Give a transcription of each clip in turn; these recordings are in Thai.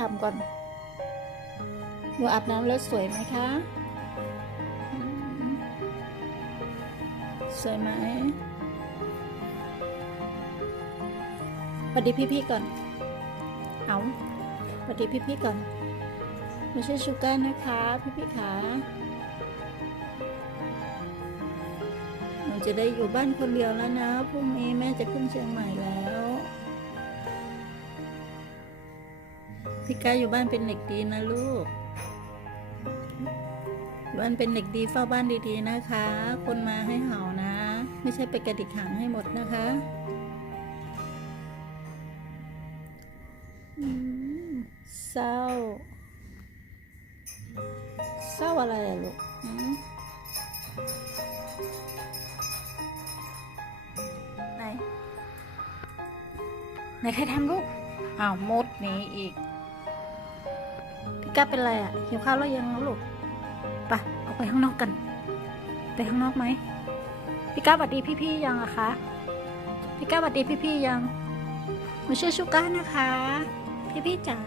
ทำก่อนหนูอาบน้ำแล้วสวยไหมคะ สวยไหมสวัสดีพี่ๆก่อน เอาสวัสดีพี่ๆก่อน ไม่ใช่ชูการนะคะ พี่ๆขาหนูจะได้อยู่บ้านคนเดียวแล้วนะ พรุ่งนี้แม่จะขึ้นเชียงใหม่แล้ว พี่ก้าอยู่บ้านเป็นเด็กดีนะลูกบ้านเป็นเด็กดีเฝ้าบ้านดีๆนะคะ คนมาให้เห่านะ ไม่ใช่ไปกระดิกหางให้หมดนะคะเศร้าเศร้าอะไรอะลูกไหนไหนใครทำลูกอ้าวมดนี้อีก พี่ก้าเป็นไรอะหิวข้าวแล้วยังลูกไปออกไปข้างนอกกัน ไปข้างนอกไหมพี่ก้าสวัสดีพี่ๆยังอะคะพี่ก้าสวัสดีพี่ๆยังหนูชื่อชูก้านะคะ พี่ๆจ๋า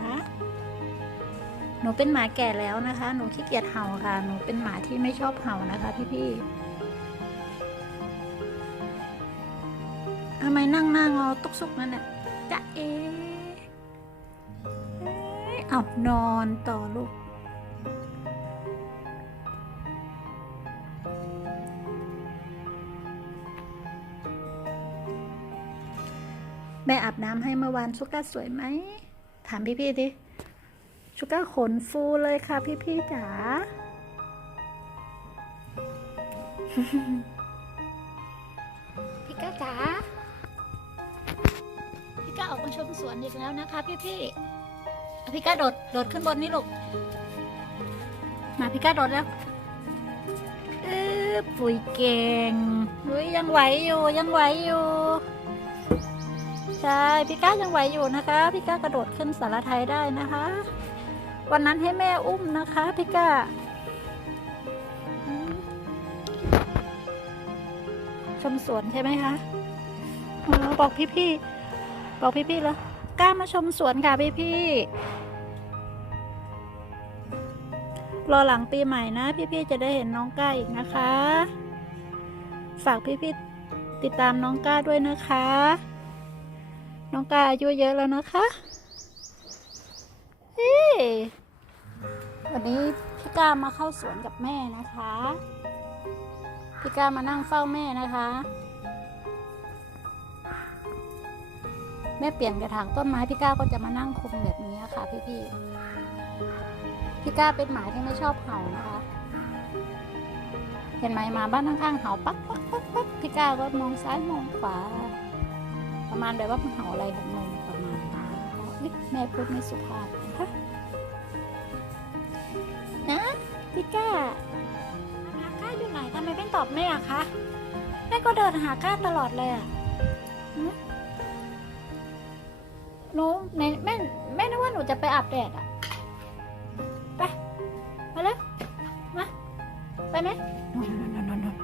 หนูเป็นหมาแก่แล้วนะคะ หนูขี้เกียจเห่าค่ะ หนูเป็นหมาที่ไม่ชอบเห่านะคะ พี่ๆทำไมนั่งหน้างอตุกซุกนั่นน่ะจะเอ๊ะ เอ๊ะเอานอนต่อลูก แม่อาบน้ำให้เมื่อวานชุก้าสวยไหม ถามพี่ๆดิ ชุก้าขนฟูเลยค่ะพี่ๆจ๋าพี่ก้าจ๋าพี่ก้าออกมาชมสวนอีกแล้วนะคะพี่ๆ พี่ก้าโดด โดดขึ้นบนนี่ลูก มาพี่ก้าโดดแล้วเออปุ๋ยเก่งเฮ้ยยังไหวอยู่ยังไหวอยู่ ใช่พี่ก้ายังไหวอยู่นะคะ พี่ก้ากระโดดขึ้นสารไทยได้นะคะ วันนั้นให้แม่อุ้มนะคะพี่ก้าชมสวนใช่ไหมคะอ๋อบอกพี่ๆบอกพี่ๆแล้ว กล้ามาชมสวนค่ะพี่ๆรอหลังปีใหม่นะ พี่ๆจะได้เห็นน้องก้าอีกนะคะ ฝากพี่ๆติดตามน้องก้าด้วยนะคะ น้องก้าอายุเยอะแล้วนะคะเฮ้วันนี้พี่ก้ามาเข้าสวนกับแม่นะคะ พี่ก้ามานั่งเฝ้าแม่นะคะ ม่เปลี่ยนกระถางต้นไม้พี่ก้าก็จะมานั่งคุมแบบนี้ค่ะพี่พี่ๆพี่ก้าเป็นหมาที่ไม่ชอบเห่านะคะ เห็นไหมหมาบ้านข้างๆเห่าปั๊กปั๊กปั๊กปั๊กพี่ก้าก็มองซ้ายมองขวา ประมาณแบบว่ามันเห่าอะไรของมันประมาณนั้นเฮ้ยแม่พูดไม่สุภาพนะคะนะพี่ก้าหาก้าอยู่ไหนทำไมไม่ตอบแม่อะคะแม่ก็เดินหาก้าตลอดเลยอะ หือหนูในแม่แม่นึกว่าหนูจะไปอาบแดดอะไปมาเลยมาไปไหมนอนนอนนอนนอน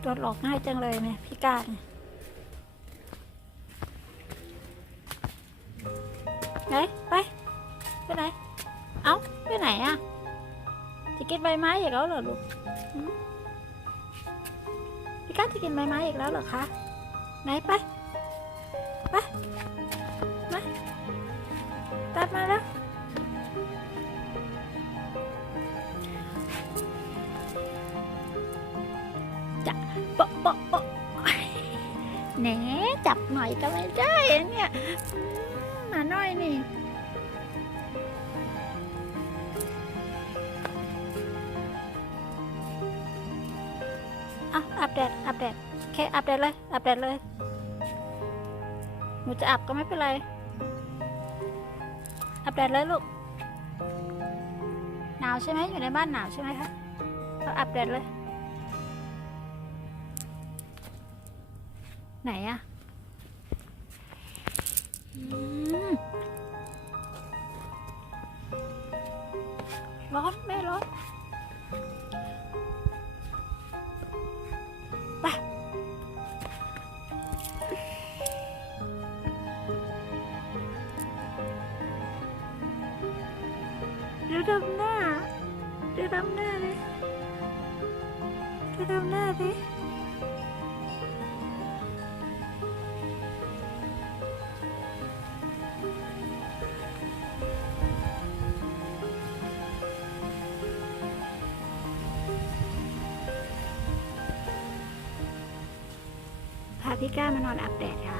โดนหลอกง่ายจังเลยเนี่ยพี่การเนี่ยไหนไปไปไหนเอาไปไหนอะจะกินใบไม้อีกแล้วเหรอลูกหืมพี่การจะกินใบไม้อีกแล้วเหรอคะ ไหนไปไปมาตัดมาแล้วปะปะปะแหนจับหน่อยก็ไม่ได้เนี่ยอืมาหน่อยนี่อะอาบแดดอาบแดดโอเคอาบแดดเลยอาบแดดเลย นูจะอาบก็ไม่เป็นไรอาบแดดเลยลูก หนาวใช่ไหมอยู่ในบ้านหนาวใช่ไหมคะก็อาบแดดเลย ไหนอะร้อนแม่ร้อน ทำหน้าดูทำหน้าดิดูทำหน้าดิพาพี่ก้ามานอนอาบแดดค่ะ